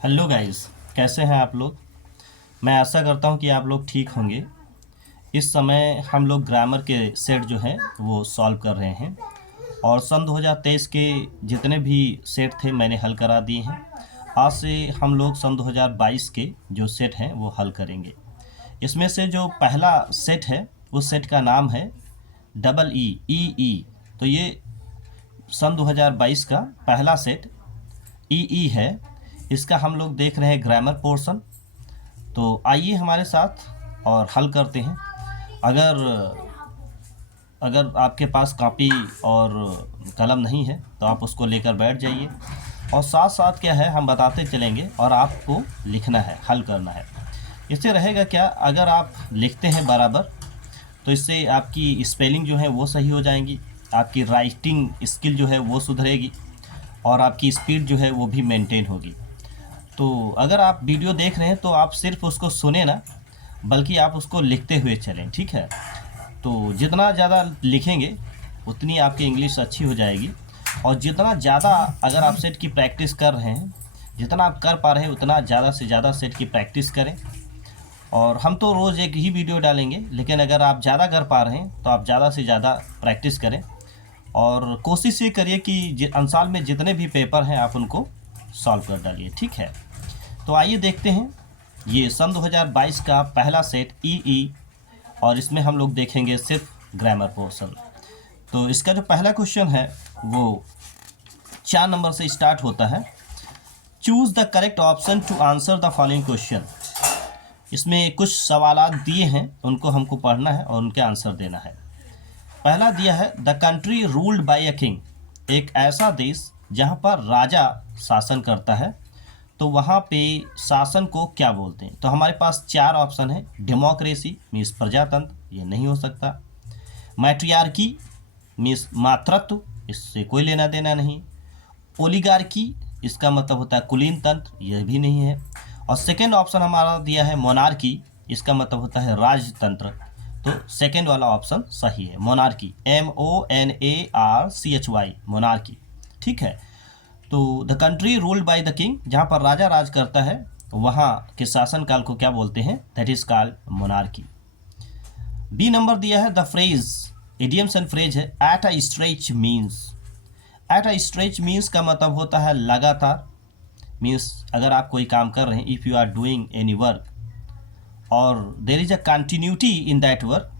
Hello guys, कैसे हैं आप लोग। मैं आशा करता हूं कि आप लोग ठीक होंगे। इस समय हम लोग ग्रामर के सेट जो हैं वो सॉल्व कर रहे हैं और सन 2023 के जितने भी सेट थे मैंने हल करा दिए हैं। आज से हम लोग सन 2022 के जो सेट हैं वो हल करेंगे। इसमें से जो पहला सेट है उस सेट का नाम है डबल ई ई ई। तो ये सन 2022 का पहला सेट ई है। इसका हम लोग देख रहे हैं ग्रामर पोर्शन। तो आइए हमारे साथ और हल करते हैं। अगर अगर आपके पास कॉपी और कलम नहीं है तो आप उसको लेकर बैठ जाइए और साथ साथ क्या है हम बताते चलेंगे और आपको लिखना है, हल करना है। इससे रहेगा क्या, अगर आप लिखते हैं बराबर तो इससे आपकी स्पेलिंग जो है वो सही हो जाएंगी, आपकी राइटिंग स्किल जो है वो सुधरेगी और आपकी स्पीड जो है वो भी मेंटेन होगी। तो अगर आप वीडियो देख रहे हैं तो आप सिर्फ उसको सुने ना, बल्कि आप उसको लिखते हुए चलें, ठीक है। तो जितना ज़्यादा लिखेंगे उतनी आपकी इंग्लिश अच्छी हो जाएगी और जितना ज़्यादा अगर आप सेट की प्रैक्टिस कर रहे हैं, जितना आप कर पा रहे हैं उतना ज़्यादा से ज़्यादा सेट की प्रैक्टिस करें। और हम तो रोज़ एक ही वीडियो डालेंगे, लेकिन अगर आप ज़्यादा कर पा रहे हैं तो आप ज़्यादा से ज़्यादा प्रैक्टिस करें और कोशिश ये करिए कि साल में जितने भी पेपर हैं आप उनको सॉल्व कर डालिए, ठीक है। तो आइए देखते हैं ये सन 2022 का पहला सेट ई और इसमें हम लोग देखेंगे सिर्फ ग्रामर पोर्शन। तो इसका जो पहला क्वेश्चन है वो 4 नंबर से स्टार्ट होता है। Choose the correct option to answer the following question. इसमें कुछ सवालात दिए हैं, उनको हमको पढ़ना है और उनके आंसर देना है। पहला दिया है the country ruled by a king. एक ऐसा देश जहाँ पर राजा शासन करता है, तो वहाँ पे शासन को क्या बोलते हैं। तो हमारे पास 4 ऑप्शन है। डेमोक्रेसी मीन्स प्रजातंत्र, ये नहीं हो सकता। मैट्रियार्की मीन्स मातृत्व, इससे कोई लेना देना नहीं। ओलिगार्की, इसका मतलब होता है कुलीन तंत्र, यह भी नहीं है। और सेकेंड ऑप्शन हमारा दिया है मोनार्की, इसका मतलब होता है राजतंत्र। तो सेकेंड वाला ऑप्शन सही है, मोनार्की, MONARCHY, मोनार्की, ठीक है। तो the country ruled by the king, जहाँ पर राजा राज करता है वहाँ के शासनकाल को क्या बोलते हैं, that is called monarchy. B number दिया है the phrase, idioms and phrase है at a stretch means. At a stretch means का मतलब होता है लगातार। मीन्स अगर आप कोई काम कर रहे हैं, if you are doing any work और there is a continuity in that work,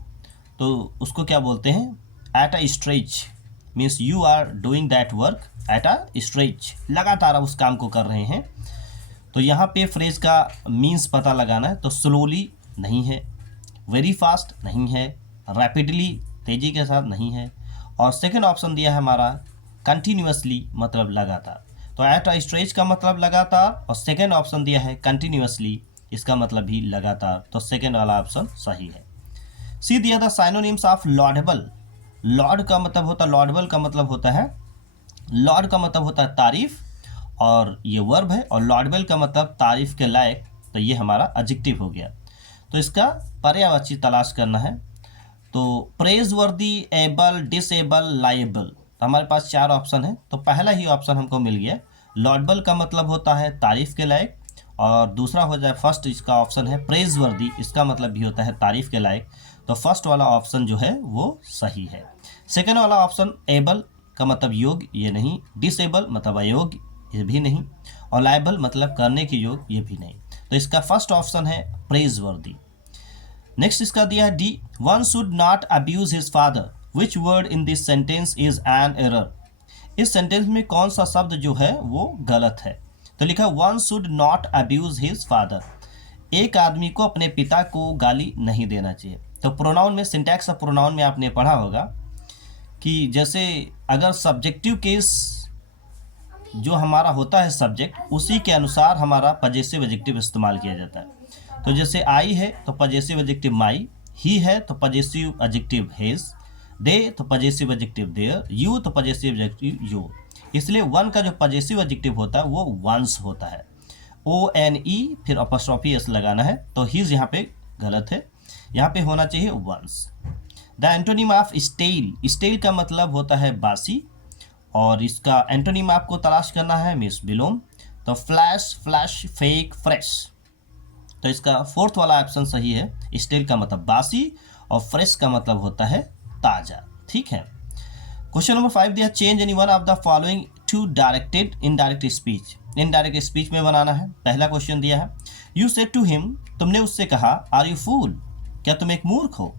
तो उसको क्या बोलते हैं, at a stretch. Means you are doing that work at a stretch, लगातार आप उस काम को कर रहे हैं। तो यहाँ पे फ्रेज का मीन्स पता लगाना है। तो स्लोली नहीं है, वेरी फास्ट नहीं है, रैपिडली तेज़ी के साथ नहीं है। और सेकेंड ऑप्शन दिया है हमारा कंटिन्यूसली, मतलब लगातार। तो एट अ स्ट्रेच का मतलब लगातार और सेकेंड ऑप्शन दिया है कंटिन्यूसली, इसका मतलब भी लगातार। तो सेकेंड वाला ऑप्शन सही है। सी दिया था साइनोनिम्स ऑफ लॉडेबल। लॉर्ड का मतलब होता है, लॉडेबल का मतलब होता है, लॉर्ड का मतलब होता है तारीफ और ये वर्ब है, और लॉडेबल का मतलब तारीफ के लायक, तो ये हमारा एडजेक्टिव हो गया। तो इसका पर्यायवाची तलाश करना है। तो प्रेज वर्दी, एबल, डिसेबल, लाइबल, तो हमारे पास 4 ऑप्शन है। तो पहला ही ऑप्शन हमको मिल गया। लॉडेबल का मतलब होता है तारीफ के लायक, और दूसरा हो जाए फर्स्ट, इसका ऑप्शन है प्रेज वर्दी, इसका मतलब भी होता है तारीफ के लायक। तो फर्स्ट वाला ऑप्शन जो है वो सही है। सेकेंड वाला ऑप्शन एबल का मतलब योग्य, ये नहीं। डिसेबल मतलब अयोग्य, ये भी नहीं। और लायबल मतलब करने के योग्य, ये भी नहीं। तो इसका फर्स्ट ऑप्शन है प्रेज वर्दी। नेक्स्ट इसका दिया है D, one should not abuse his father, which word in this sentence is an error. इस सेंटेंस में कौन सा शब्द जो है वो गलत है। तो लिखा one should not abuse his father, एक आदमी को अपने पिता को गाली नहीं देना चाहिए। तो प्रोनाउन में, सिंटैक्स ऑफ प्रोनाउन में आपने पढ़ा होगा कि जैसे अगर सब्जेक्टिव केस जो हमारा होता है सब्जेक्ट, उसी के अनुसार हमारा पजेसिव एडजेक्टिव इस्तेमाल किया जाता है। तो जैसे आई है तो पजेसिव एडजेक्टिव माई, ही है तो पजेसिव एडजेक्टिव हिज, दे तो पजेसिव एडजेक्टिव देयर, यू तो पजेसिव एडजेक्टिव योर। इसलिए वन का जो पजेसिव एडजेक्टिव होता है वो वंस होता है, ONE फिर अपॉस्ट्रोफी एस लगाना है। तो हिज यहाँ पे गलत है, यहाँ पे होना चाहिए once. The antonym of stale, stale का मतलब होता है बासी, और इसका एंटोनिम आपको तलाश करना है मिस बिलोम। तो फ्लैश, फ्लैश, फेक, फ्रेश। तो इसका फोर्थ वाला ऑप्शन सही है। स्टेल का मतलब बासी और फ्रेश का मतलब होता है ताज़ा। ठीक है। क्वेश्चन नंबर 5 दिया, change any one of the following to directed indirect speech. Indirect speech में बनाना है। पहला क्वेश्चन दिया है, यू सेड टू हिम, तुमने उससे कहा, आर यू फूल, क्या तुम एक मूर्ख हो।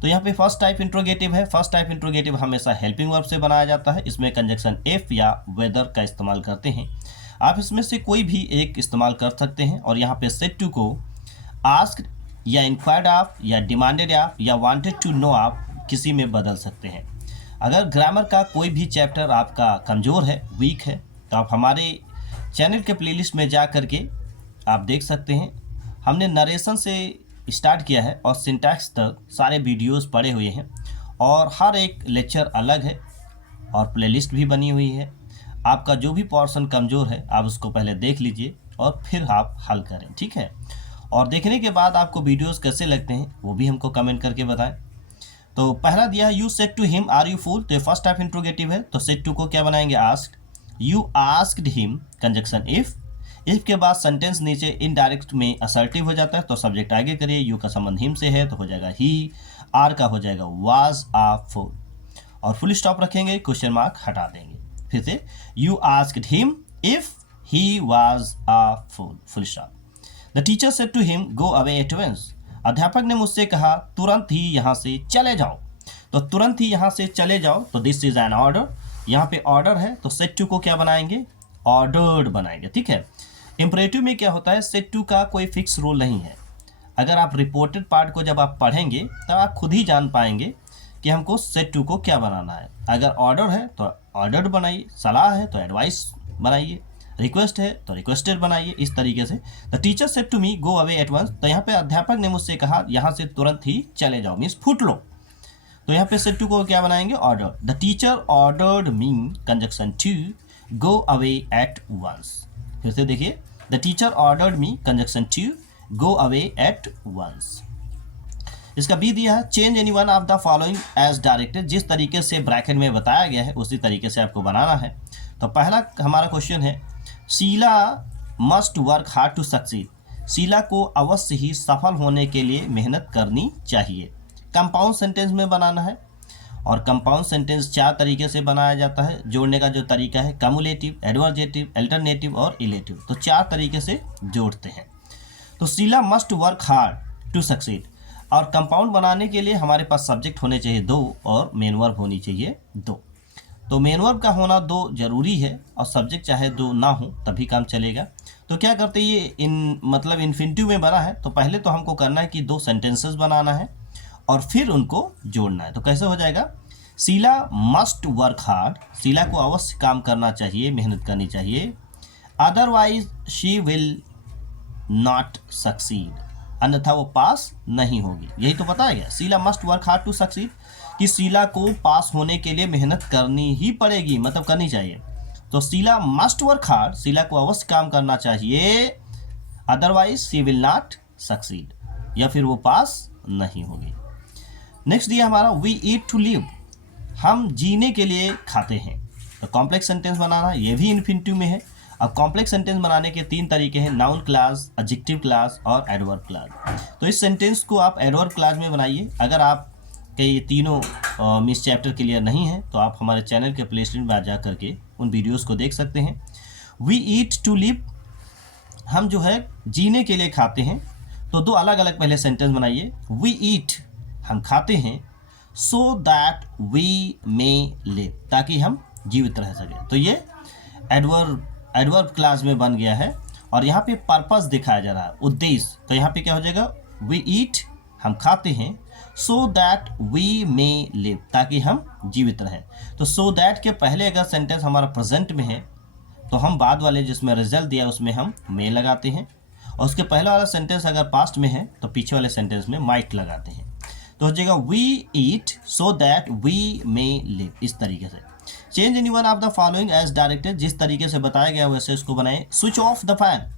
तो यहाँ पे फर्स्ट टाइप इंट्रोगेटिव है। फर्स्ट टाइप इंट्रोगेटिव हमेशा हेल्पिंग वर्ब से बनाया जाता है। इसमें कंजक्शन इफ या वेदर का इस्तेमाल करते हैं। आप इसमें से कोई भी एक इस्तेमाल कर सकते हैं। और यहाँ पे सेड टू को आस्क्ड या इंक्वायर्ड आप या डिमांडेड आप या वांटेड टू नो आप किसी में बदल सकते हैं। अगर ग्रामर का कोई भी चैप्टर आपका कमज़ोर है, वीक है, तो आप हमारे चैनल के प्लेलिस्ट में जा कर के आप देख सकते हैं। हमने नरेशन से स्टार्ट किया है और सिंटैक्स तक सारे वीडियोस पड़े हुए हैं और हर एक लेक्चर अलग है और प्लेलिस्ट भी बनी हुई है। आपका जो भी पोर्शन कमज़ोर है आप उसको पहले देख लीजिए और फिर आप हल करें। ठीक है। और देखने के बाद आपको वीडियोस कैसे लगते हैं वो भी हमको कमेंट करके बताएं। तो पहला दिया है, you said to him are you fool. तो फर्स्ट टाइप इंट्रोगेटिव है। तो सेड टू को क्या बनाएंगे, asked. You asked him, conjunction if के बाद सेंटेंस नीचे इनडायरेक्ट में असर्टिव हो जाता है तो सब्जेक्ट आगे करिए। यू का संबंध हिम से है तो हो जाएगा ही। आर का हो जाएगा वाज आ फूल और फुल स्टॉप रखेंगे, क्वेश्चन मार्क हटा देंगे। फिर से, you asked him if he was a fool, full stop. The teacher said to him go away at once. अध्यापक ने मुझसे कहा तुरंत ही यहाँ से चले जाओ। तो तुरंत ही यहाँ से चले जाओ, तो दिस इज एन ऑर्डर। यहाँ पे ऑर्डर है तो सेड टू को क्या बनाएंगे, ऑर्डर्ड बनाएंगे। ठीक है। इंपरेटिव में क्या होता है, सेड टू का कोई फिक्स रूल नहीं है। अगर आप रिपोर्टेड पार्ट को जब आप पढ़ेंगे तब आप खुद ही जान पाएंगे कि हमको सेड टू को क्या बनाना है। अगर ऑर्डर है तो ऑर्डर्ड बनाइए, सलाह है तो एडवाइस बनाइए, रिक्वेस्ट है तो रिक्वेस्टेड बनाइए। इस तरीके से the teacher said to me go away at once. तो यहाँ पे अध्यापक ने मुझसे कहा यहाँ से तुरंत ही चले जाओ, मीन्स फुट लो। तो यहाँ पे सेड टू को क्या बनाएंगे, order. The teacher ordered me, conjunction to, go away at once. फिर से देखिए, the teacher ordered me, conjunction to, go away at once. इसका बी दिया है, change any one of the following as directed. जिस तरीके से ब्रैकेट में बताया गया है उसी तरीके से आपको बनाना है। तो पहला हमारा क्वेश्चन है, Sheela must work hard to succeed. Sheela को अवश्य ही सफल होने के लिए मेहनत करनी चाहिए। कंपाउंड सेंटेंस में बनाना है और कंपाउंड सेंटेंस 4 तरीके से बनाया जाता है। जोड़ने का जो तरीका है, कम्युलेटिव, एडवर्जेटिव, अल्टरनेटिव और इलेटिव। तो 4 तरीके से जोड़ते हैं। तो Sheela must work hard to succeed. और कंपाउंड बनाने के लिए हमारे पास सब्जेक्ट होने चाहिए 2 और मेन वर्ब होनी चाहिए 2। तो मेन वर्ब का होना 2 जरूरी है और सब्जेक्ट चाहे 2 ना हो तभी काम चलेगा। तो क्या करते हैं, ये मतलब इन्फिनिटिव में बना है तो पहले तो हमको करना है कि 2 सेंटेंसेस बनाना है और फिर उनको जोड़ना है। तो कैसे हो जाएगा, Sheela must work hard, Sheela को अवश्य काम करना चाहिए, मेहनत करनी चाहिए। Otherwise she will not succeed, अन्यथा वो पास नहीं होगी। यही तो बताया गया, Sheela must work hard to succeed, कि शीला को पास होने के लिए मेहनत करनी ही पड़ेगी, मतलब करनी चाहिए। तो Sheela must work hard, Sheela को अवश्य काम करना चाहिए। Otherwise she will not succeed, या फिर वो पास नहीं होगी। नेक्स्ट दिया हमारा, वी ईट टू लिव, हम जीने के लिए खाते हैं। तो कॉम्प्लेक्स सेंटेंस बनाना, ये भी इन्फिनिटिव में है। अब कॉम्प्लेक्स सेंटेंस बनाने के 3 तरीके हैं, नाउन क्लास, एडजेक्टिव क्लास और एडवर्ब क्लास। तो इस सेंटेंस को आप एडवर्ब क्लास में बनाइए। अगर आप के ये तीनों मिस चैप्टर क्लियर नहीं है तो आप हमारे चैनल के प्ले लिस्ट में जा करके उन वीडियोस को देख सकते हैं। वी ईट टू लिव, हम जो है जीने के लिए खाते हैं। तो 2 अलग अलग पहले सेंटेंस बनाइए। वी ईट, हम खाते हैं, so that we may live, ताकि हम जीवित रह सकें। तो ये एडवर्ब क्लास में बन गया है। और यहाँ पे पर्पस दिखाया जा रहा है, उद्देश्य। तो यहाँ पे क्या हो जाएगा, वी ईट, हम खाते हैं, so that we may live, ताकि हम जीवित रहें। तो सो दैट के पहले अगर सेंटेंस हमारा प्रेजेंट में है तो हम बाद वाले जिसमें रिजल्ट दिया उसमें हम मे लगाते हैं, और उसके पहले वाला सेंटेंस अगर पास्ट में है तो पीछे वाले सेंटेंस में माइट लगाते हैं। तो हो जाएगा we eat so that we may live, इस तरीके से। Change any one of the following as directed, जिस तरीके से बताया गया वैसे इसको बनाएं। Switch off the fan,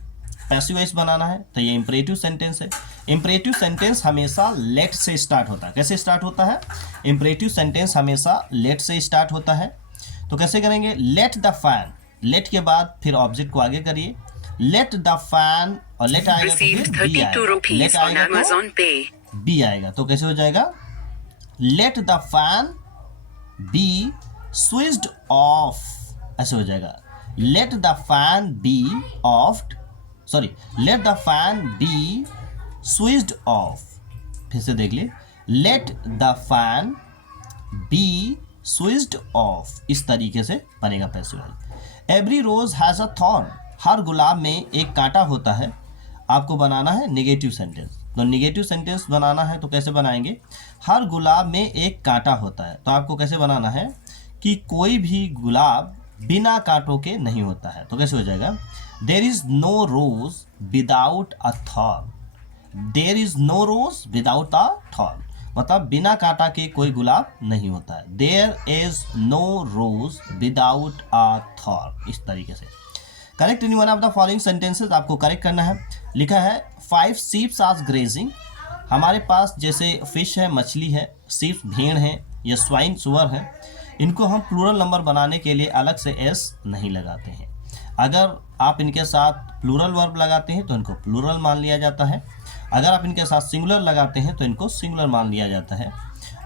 passive voice बनाना है। तो ये इंपरेटिव सेंटेंस है। इंपरेटिव सेंटेंस हमेशा लेट से स्टार्ट होता है। कैसे स्टार्ट होता है, इंपरेटिव सेंटेंस हमेशा लेट से स्टार्ट होता है। तो कैसे करेंगे, लेट द फैन, लेट के बाद फिर ऑब्जेक्ट को आगे करिए, लेट द फैन, और लेट आएगा तो फिर बी आएगा, लेट आएगा तो बी आएगा, तो कैसे हो जाएगा, let the fan be switched off, ऐसे हो जाएगा, let the fan be offed, sorry, let the fan be switched off, फिर से देख लिए, let the fan be switched off, इस तरीके से बनेगा passive. Every rose has a thorn, हर गुलाब में एक कांटा होता है। आपको बनाना है नेगेटिव सेंटेंस, तो नेगेटिव सेंटेंस बनाना है तो कैसे बनाएंगे, हर गुलाब में एक कांटा होता है, तो आपको कैसे बनाना है कि कोई भी गुलाब बिना कांटों के नहीं होता है, तो कैसे हो जाएगा, there is no rose without a thorn, there is no rose without a thorn, मतलब बिना कांटा के कोई गुलाब नहीं होता है, there is no rose without a thorn, इस तरीके से। Correct any one of the following sentences, आपको करेक्ट करना है। लिखा है 5 sheep आर ग्रेजिंग, हमारे पास जैसे फिश है, मछली है, सीप भेड़ है, या स्वाइन सुअर है, इनको हम प्लूरल नंबर बनाने के लिए अलग से एस नहीं लगाते हैं। अगर आप इनके साथ प्लूरल वर्ब लगाते हैं तो इनको प्लूरल मान लिया जाता है, अगर आप इनके साथ सिंगुलर लगाते हैं तो इनको सिंगुलर मान लिया जाता है,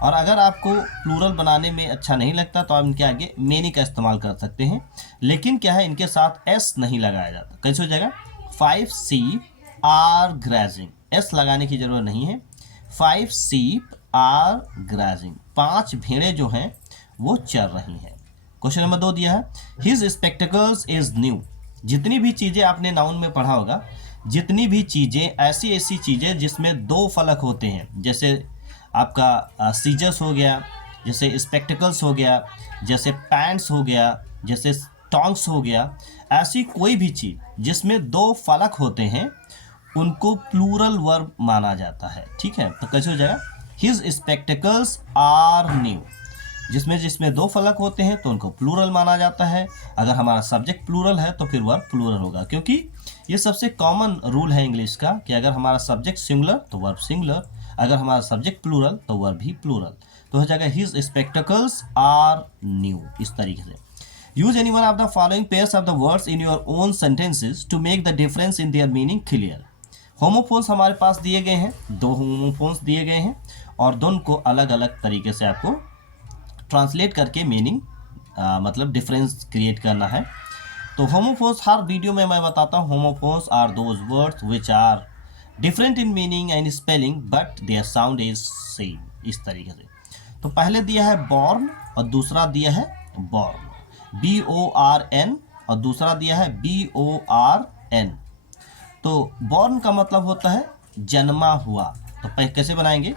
और अगर आपको प्लूरल बनाने में अच्छा नहीं लगता तो आप इनके आगे मेनी का इस्तेमाल कर सकते हैं, लेकिन क्या है, इनके साथ एस नहीं लगाया जाता। कैसे हो जाएगा, 5 sheep आर ग्रेजिंग, एस लगाने की जरूरत नहीं है, 5 sheep आर ग्रेजिंग, 5 भेड़ें जो हैं वो चर रही हैं। क्वेश्चन नंबर 2 दिया है, हिज स्पेक्टिकल्स इज न्यू, जितनी भी चीज़ें आपने नाउन में पढ़ा होगा, जितनी भी चीज़ें ऐसी चीज़ें जिसमें 2 फलक होते हैं, जैसे आपका सीजर्स हो गया, जैसे स्पेक्टिकल्स हो गया, जैसे पैंट्स हो गया, जैसे टॉन्ग्स हो गया, ऐसी कोई भी चीज़ जिसमें 2 फलक होते हैं उनको प्लूरल वर्ब माना जाता है। ठीक है, तो कैसे हो जाएगा, हिज स्पेक्टिकल्स आर न्यू, जिसमें 2 फलक होते हैं तो उनको प्लूरल माना जाता है। अगर हमारा सब्जेक्ट प्लूरल है तो फिर वर्ब प्लूरल होगा, क्योंकि ये सबसे कॉमन रूल है इंग्लिश का कि अगर हमारा सब्जेक्ट सिंगुलर तो वर्ब सिंगुलर, अगर हमारा सब्जेक्ट प्लूरल तो वर्ब भी प्लूरल, तो हो जाएगा हिज स्पेक्टिकल्स आर न्यू, इस तरीके से। Use any one of the following pairs of the words in your own sentences to make the difference in their meaning clear. Homophones हमारे पास दिए गए हैं, 2 होमोफोन्स दिए गए हैं, और दोनों को अलग अलग तरीके से आपको ट्रांसलेट करके मीनिंग मतलब डिफरेंस क्रिएट करना है। तो होमोफोन्स हर वीडियो में मैं बताता हूँ, homophones are those words which are different in meaning and spelling but their sound is same, इस तरीके से। तो पहले दिया है बॉर्न और दूसरा दिया है बॉर्न, BORN, और दूसरा दिया है BORN। तो बॉर्न का मतलब होता है जन्मा हुआ, तो कैसे बनाएंगे,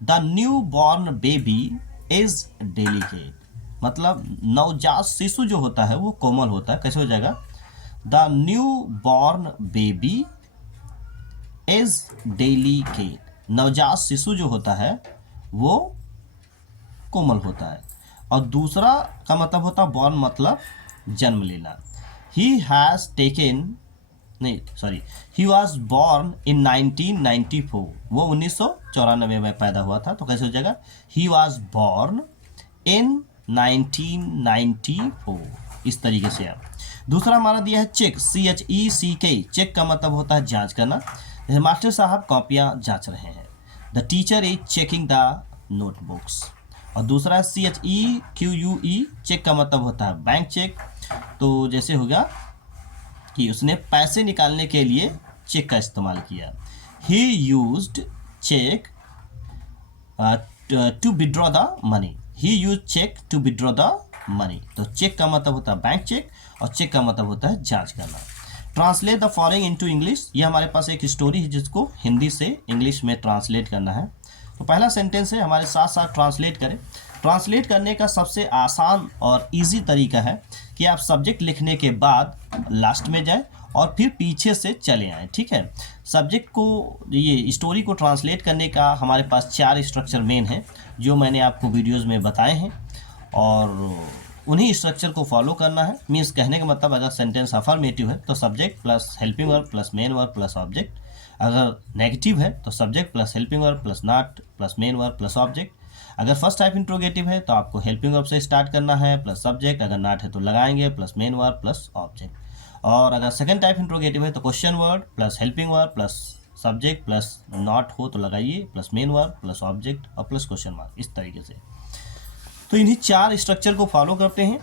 the new born baby is delicate, मतलब नवजात शिशु जो होता है वो कोमल होता है। कैसे हो जाएगा, the new born baby is delicate, नवजात शिशु जो होता है वो कोमल होता है। और दूसरा का मतलब होता है बॉर्न मतलब जन्म लेना, ही हैज़ टेकन, नहीं sorry, he was born in 1994, वो 1994 में पैदा हुआ था, तो कैसे हो जाएगा, ही वॉज बॉर्न इन 1994, इस तरीके से। आप दूसरा हमारा दिया है चेक, CHECK, चेक का मतलब होता है जांच करना, जैसे मास्टर साहब कॉपियाँ जांच रहे हैं, the teacher is checking the notebooks. और दूसरा है CHEQUE, चेक का मतलब होता है बैंक चेक, तो जैसे होगा कि उसने पैसे निकालने के लिए चेक का इस्तेमाल किया, he used cheque to withdraw the money, he use cheque to withdraw the money. तो चेक का मतलब होता है बैंक चेक और चेक का मतलब होता है जांच करना। Translate the following into English, ये हमारे पास एक स्टोरी है जिसको हिंदी से इंग्लिश में ट्रांसलेट करना है। तो पहला सेंटेंस है, हमारे साथ साथ ट्रांसलेट करें। ट्रांसलेट करने का सबसे आसान और इजी तरीका है कि आप सब्जेक्ट लिखने के बाद लास्ट में जाएं और फिर पीछे से चले आएँ। ठीक है, सब्जेक्ट को, ये स्टोरी को ट्रांसलेट करने का हमारे पास 4 स्ट्रक्चर मेन हैं जो मैंने आपको वीडियोस में बताए हैं, और उन्हीं स्ट्रक्चर को फॉलो करना है। मीन्स कहने का मतलब, अगर सेंटेंस अफर्मेटिव है तो subject plus helping verb plus main verb plus object, अगर नेगेटिव है तो subject plus helping verb plus not plus main verb plus object, अगर फर्स्ट टाइप इंट्रोगेटिव है तो आपको हेल्पिंग वर्ब से स्टार्ट करना है प्लस सब्जेक्ट, अगर नॉट है तो लगाएंगे plus main verb plus object. और अगर सेकंड टाइप इंट्रोगेटिव है तो question word plus helping verb plus subject plus not हो तो लगाइए plus main verb plus object और प्लस क्वेश्चन मार्क, इस तरीके से। तो इन्हीं 4 स्ट्रक्चर को फॉलो करते हैं।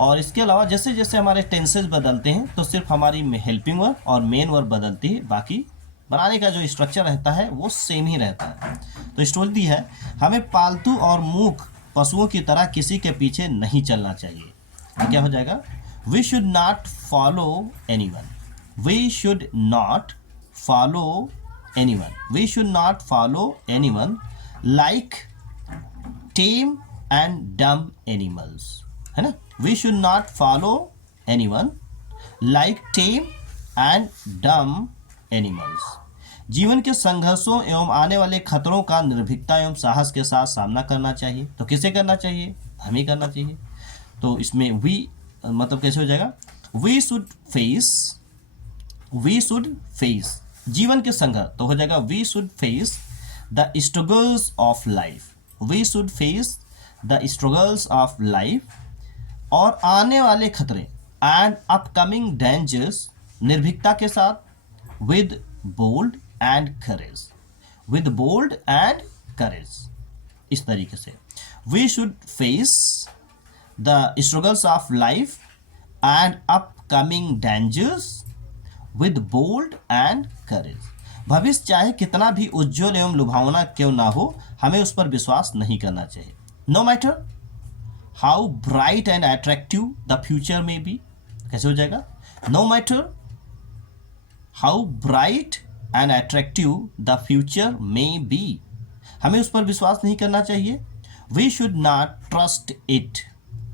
और इसके अलावा जैसे जैसे हमारे टेंसेज बदलते हैं तो सिर्फ हमारी हेल्पिंग वर्ब और मेन वर्ब बदलती है, बाकी बनाने का जो स्ट्रक्चर रहता है वो सेम ही रहता है। तो स्टोरी दी है, हमें पालतू और मूक पशुओं की तरह किसी के पीछे नहीं चलना चाहिए। तो क्या हो जाएगा, we should not follow anyone, we should not follow anyone, we should not follow anyone like tame and dumb animals, है ना। We should not follow anyone like tame and dumb animals. जीवन के संघर्षों एवं आने वाले खतरों का निर्भीकता एवं साहस के साथ सामना करना चाहिए। तो किसे करना चाहिए, हमें करना चाहिए। तो इसमें वी मतलब कैसे हो जाएगा, वी शुड फेस जीवन के संघर्ष, तो हो जाएगा we should face the struggles of life, we should face the struggles of life, और आने वाले खतरे एंड अपकमिंग डेंजर्स निर्भीकता के साथ, with bold and courage, with bold and courage, इस तरीके से। We should face the struggles of life and upcoming dangers with bold and courage. भविष्य चाहे कितना भी उज्जवल एवं लुभावना क्यों ना हो, हमें उस पर विश्वास नहीं करना चाहिए। No matter how bright and attractive the future may be, कैसे हो जाएगा, no matter how bright and attractive the future may be, हमें उस पर विश्वास नहीं करना चाहिए। We should not trust it,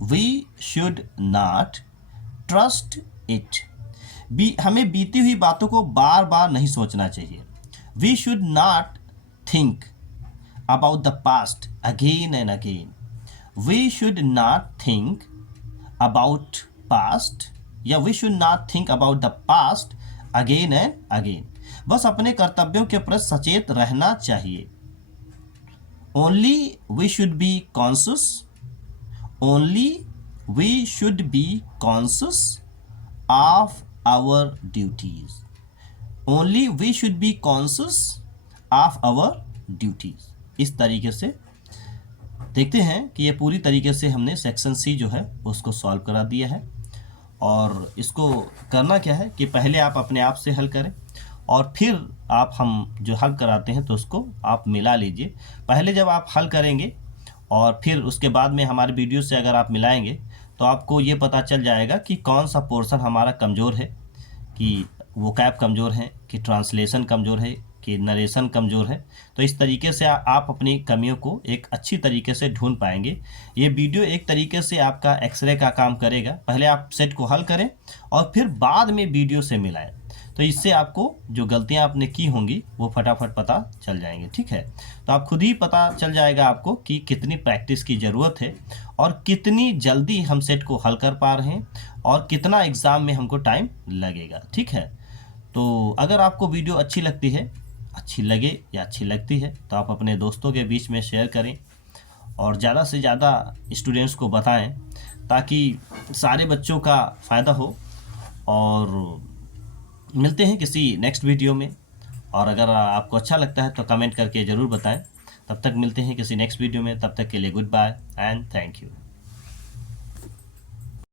we should not trust it, हमें बीती हुई बातों को बार बार नहीं सोचना चाहिए। We should not think about the past again and again, we should not think about past, या we should not think about the past again and again. बस अपने कर्तव्यों के प्रति सचेत रहना चाहिए। Only we should be conscious, only we should be conscious of our duties, only we should be conscious of our duties. इस तरीके से देखते हैं कि ये पूरी तरीके से हमने सेक्शन सी जो है उसको सॉल्व करा दिया है। और इसको करना क्या है कि पहले आप अपने आप से हल करें और फिर आप हम जो हल कराते हैं तो उसको आप मिला लीजिए। पहले जब आप हल करेंगे और फिर उसके बाद में हमारे वीडियो से अगर आप मिलाएंगे तो आपको ये पता चल जाएगा कि कौन सा पोर्शन हमारा कमज़ोर है, कि वोकैब कमज़ोर है, कि ट्रांसलेशन कमज़ोर है, कि नरेशन कमज़ोर है। तो इस तरीके से आप अपनी कमियों को एक अच्छी तरीके से ढूंढ पाएंगे। ये वीडियो एक तरीके से आपका एक्सरे का काम करेगा। पहले आप सेट को हल करें और फिर बाद में वीडियो से मिलाएं, तो इससे आपको जो गलतियां आपने की होंगी वो फटाफट पता चल जाएंगे। ठीक है, तो आप खुद ही पता चल जाएगा आपको कि कितनी प्रैक्टिस की ज़रूरत है और कितनी जल्दी हम सेट को हल कर पा रहे हैं और कितना एग्ज़ाम में हमको टाइम लगेगा। ठीक है, तो अगर आपको वीडियो अच्छी लगती है, अच्छी लगे या अच्छी लगती है, तो आप अपने दोस्तों के बीच में शेयर करें और ज़्यादा से ज़्यादा स्टूडेंट्स को बताएं ताकि सारे बच्चों का फ़ायदा हो। और मिलते हैं किसी नेक्स्ट वीडियो में, और अगर आपको अच्छा लगता है तो कमेंट करके ज़रूर बताएं। तब तक मिलते हैं किसी नेक्स्ट वीडियो में, तब तक के लिए goodbye and thank you.